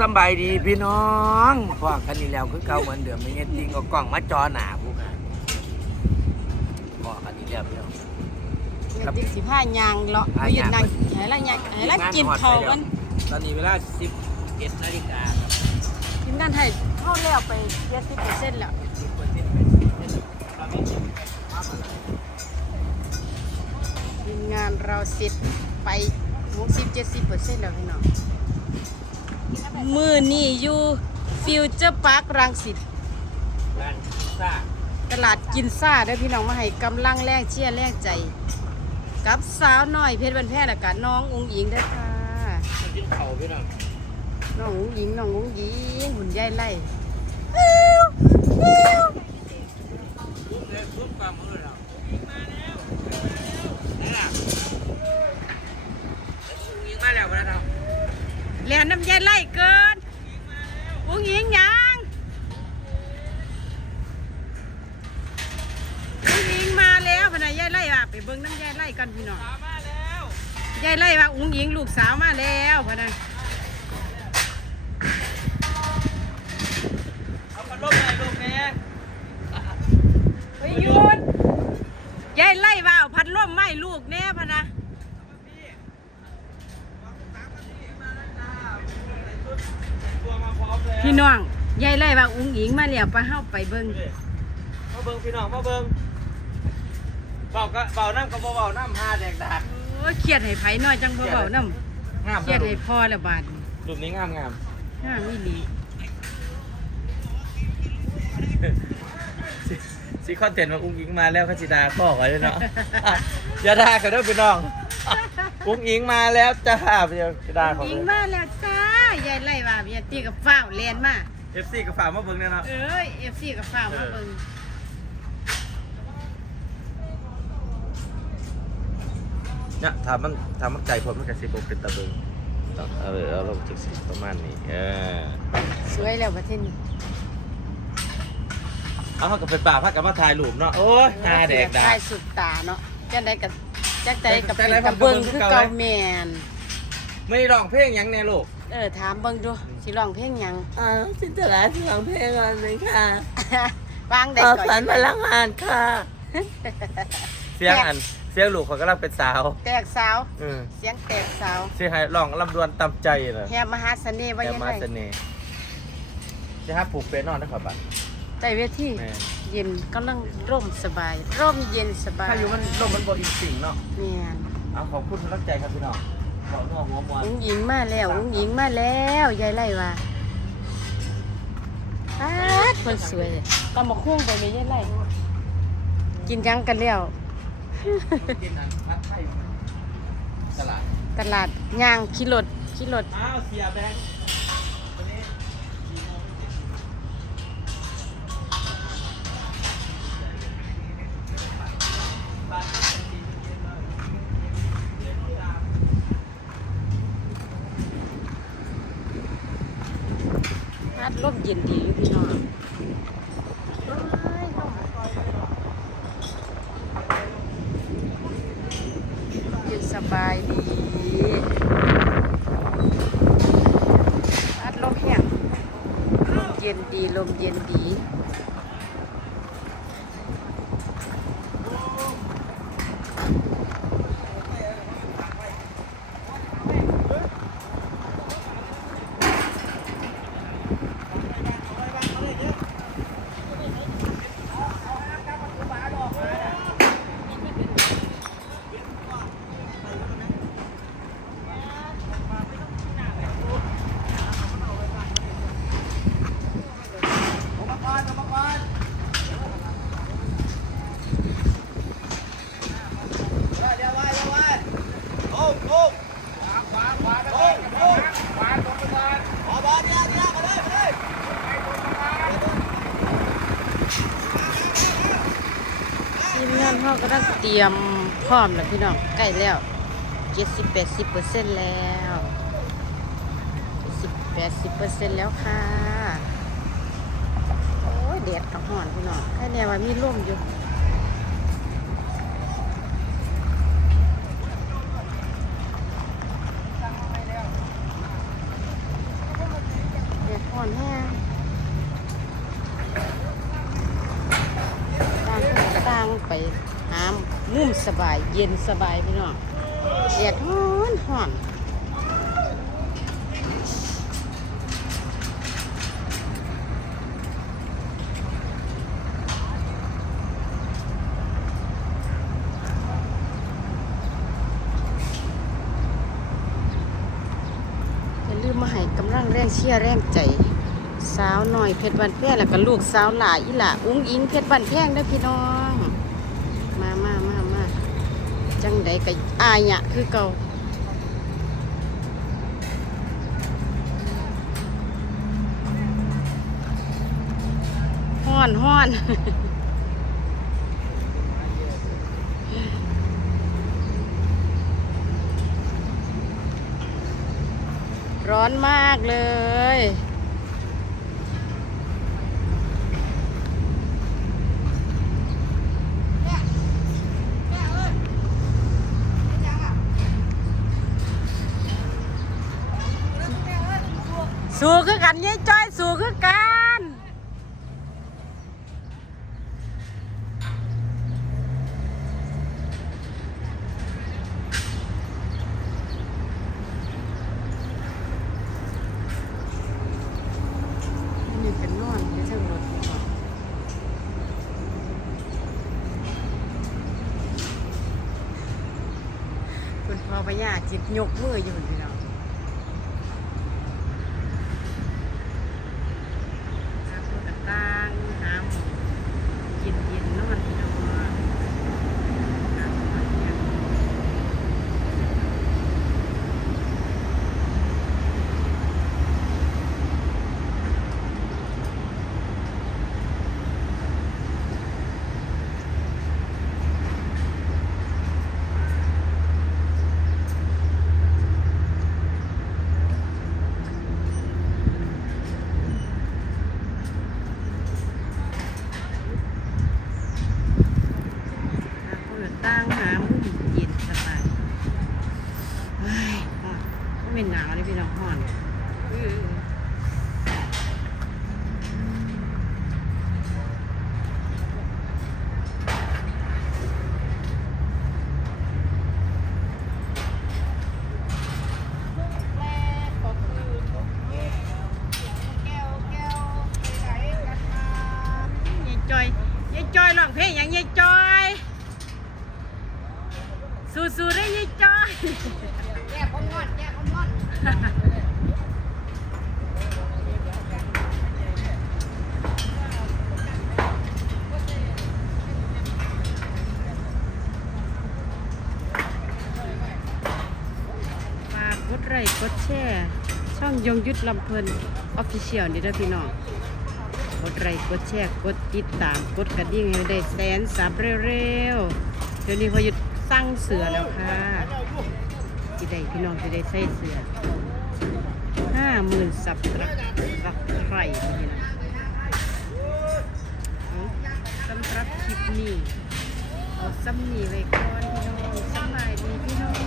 สำบายดีพี่น้องพอกันนี่แล้วคือเก่าเหมือนเดิมไม่เงี้ยจริงก็กล้องมาจอหนาพวกกันพอกันนี่แล้วพี่น้องเดี๋ยวติ๊กสิผ้ายางเลาะผ้ายืยานงนางให้ละยางให้ละกินเขาวกันตอนนี้เวลา11นาฬิกาครับทีมงานให้เข้าแล้วไปเจ็ดสิบเปอร์เซ็นต์แล้วทีมงานเราเสร็จไปหกสิบเจ็ดสิบเปอร์เซ็นต์แล้วพี่น้อง มือนี่อยู่ฟิวเจอร์พาร์ครังสิตร้านพิซซ่าตลาดกินซ่าเด้อพี่น้องมาให้กำลังแรงเชียร์แรงใจ กับสาวน้อยเพชรบันแพร่และกันน้องอุ้งอิงเด้อค่ะมากินเข่าพี่น้องน้องอุ้งอิงน้องอุ้งอิงหุ่นใหญ่ไล่ปุ๊บเลยปุ๊บความมือเรามาแล้วมาแล้วยิงมาแล้วมาแล้ว แหลนน้ำใหญ่ไล่เกินอุ้งอิงยังอุ้งอิงมาแล้วพะนายใหญ่ไล่ว่ะไปเบิ่งน้ำใหญ่ไล่กันพี่น้องมาแล้วใหญ่ไล่ว่าอุ้งอิงลูกสาวมาแล้วพนายเอาพัดลมเลยลูกแม่ไปยุดยายไล่ว่าเอาพัดลมไม้ลูกแน่พะนะ ตัวมา พร้อมเลยพี่น้องยายไล่ว่าอุ้งอิงมาแล้วไปเฮาไปเบิ่งมาเบิ่งพี่น้องมาเบิ่งเบาก็เบาน้ำก็บ่เบาน้ำห้าแดกดากโอ้ยเครียดให้ไผน้อยจังบ่เว้านำงามเครียดให้พ่อละบาดนี้รูปนี้งามงามห้ามีหลีซีคอนเทนต์มาอุ้งอิงมาแล้วก็จิดาข้อไว้เลยเนาะอย่าด่าเขาเด้อพี่น้องอุ้งอิงมาแล้วจ้าอย่าด่าเขาอุ้งอิเลงยมาแล้วจ้ายาย ไล่ว่าอย่าตีกับฟ้าวแล่นมาเอฟซีก็ฝากมาเบิ่งเนี่ยเนาะเอ้ย FC กับฟ้าวมาเบิ่งเนี่ยถามมันถามมันใจผมมันก็สิบ่เป็นตะเบิงต้องเออเอาลงจักสิประมาณนี้เออสวยแล้วประเทศนี้เอาเขาก็เป็นป่าพักกับมาถ่ายรูปเนาะโอ้ยหน้าแดกดาถ่ายสุดตาเนาะจังได๋ก็จักใดก็เป็นจักใดกระเบิ่งก็คือเบิ่งคือเก่าเก่าแม่นไม่ได้ร้องเพลงหยังแน่ลูก เออถามเบิ่งดูสิร้องเพลงหยัง อ่าจินตลาที่ร้องเพลงอันนี้ค่ะวางได้ขอก่อนฝันพลังงานค่ะ เสียงอัน เสียงลูกเขากำลังเป็นสาวแตกสาว อืมเสียงแตกสาวเสียงให้ร้องลำดวนตามใจน่ะแฮมหาเสน่ห์ว่าแต่ยังมาไงเสน่ห์จะฮับผูกเป็นนอนนะครับบัดใจเวทีแม่เย็นกำลังร่มสบาย ร่มเย็นสบายถ้าอยู่มันลมมันบ่อินสิ่งเนาะแม่นเอาขอบคุณกำลังใจครับพี่น้อง บอกน้องหัวมวนอุ้งหญิงมาแล้วอุ้งหญิงมาแล้วยายไล่ว่าป๊าดคนสวย ตำมะคุ้งไปไหมยายไล่กินยังกันแล้ว กินอันพัดไทยตลาด ตลาดย่างขี่รถขี่รถ อ้าวเสียแบงค์ ลมเย็นดีอยู่พี่น้องเย็นสบายดีพัดลมแห้งลมเย็นดีลมเย็นดี ทีมงานเขาก็ต้องเตรียมพร้อมแล้วพี่น้องใกล้แล้วเจ็ดสิบแปดสิบเปอร์เซ็นต์แล้วสิบแปดสิบเปอร์เซ็นต์แล้วค่ะ โอ้ยแดดกระหอนพี่น้องแค่แนวว่ามีร่มอยู่ อนแห้งต่างคนต่างไปหามมุมส บายเย็นสบายพี่น้องแดดฮ้อนฮ้อนลืมมาให้กำลังแรงเชียร์แรงใจสาวหน่อยเพชรบันแพงแล้วก็ลูกสาวหลายอีหล่ะอุ้งอิงเพชรบันแพงเด้อพี่น้อง จังใดก็อายะคือเก่าฮ้อนฮ้อนร้อนมากเลย สู้คือกันยายจ้อยสู้คือกันนี่เป็นนอนที่เชิงรถพี่น้องคุณพ่อพญาจิตยกมืออยู่พี่น้อง หาคนต่างๆหาหมองกินเย็นนอนพี่น้องหาหมอนเนี่ยหาคน ตั้งๆหามุมเย็นสบายเฮ้ยฮอนก็ไม่หนาวเลยพี่น้องห่อนอื้อๆยายจอยยายจอยร้องเพลงอย่างยายจอย สู้ๆได้ยายจอยแก้ผมงอนแก้ผมงอนฝากกดไลค์กดแชร์ช่องยงยุทธลำเพลินออฟฟิเชียลนี่เด้อพี่น้องกดไลค์กดแชร์กดติดตามกดกระดิ่งให้ได้แสนสับเร็วๆเดี๋ยวนี้พอหยุด สร้างเสือแล้วค่ะที่ได้พี่น้องที่ได้ใส่เสือห้าหมื่นสับรักรักใครพี่น้องเอาสำหรับคลิปนี้เอาซ้ำนี่ไว้ก่อนพี่น้องสบายดีพี่น้อง